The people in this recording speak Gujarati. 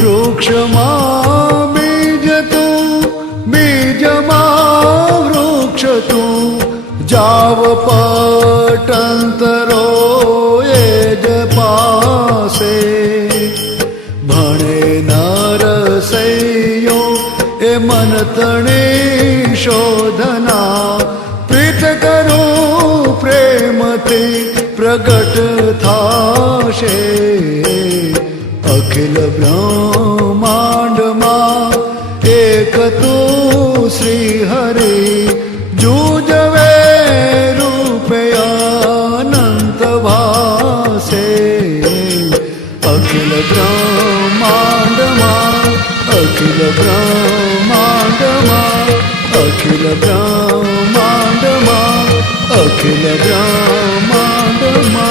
વૃક્ષમાં બીજ તું, બીજમાં વૃક્ષ તું, જાવ પટંતરો એ જ પાસે. ભણે નરસૈયો એ મન તણી શોધના, પ્રીત કરું પ્રેમથી પ્રગટ થાશે. અખિલ બ્રહ્માંડમાં એક તું શ્રી હરિ, જુજવે રૂપે અનંત ભાસે. અખિલ બ્રહ્માંડમાં, અખિલ બ્રહ્માંડમાં, અખિલ બ્રહ્માંડમાં, અખિલ બ્રહ્માંડમાં.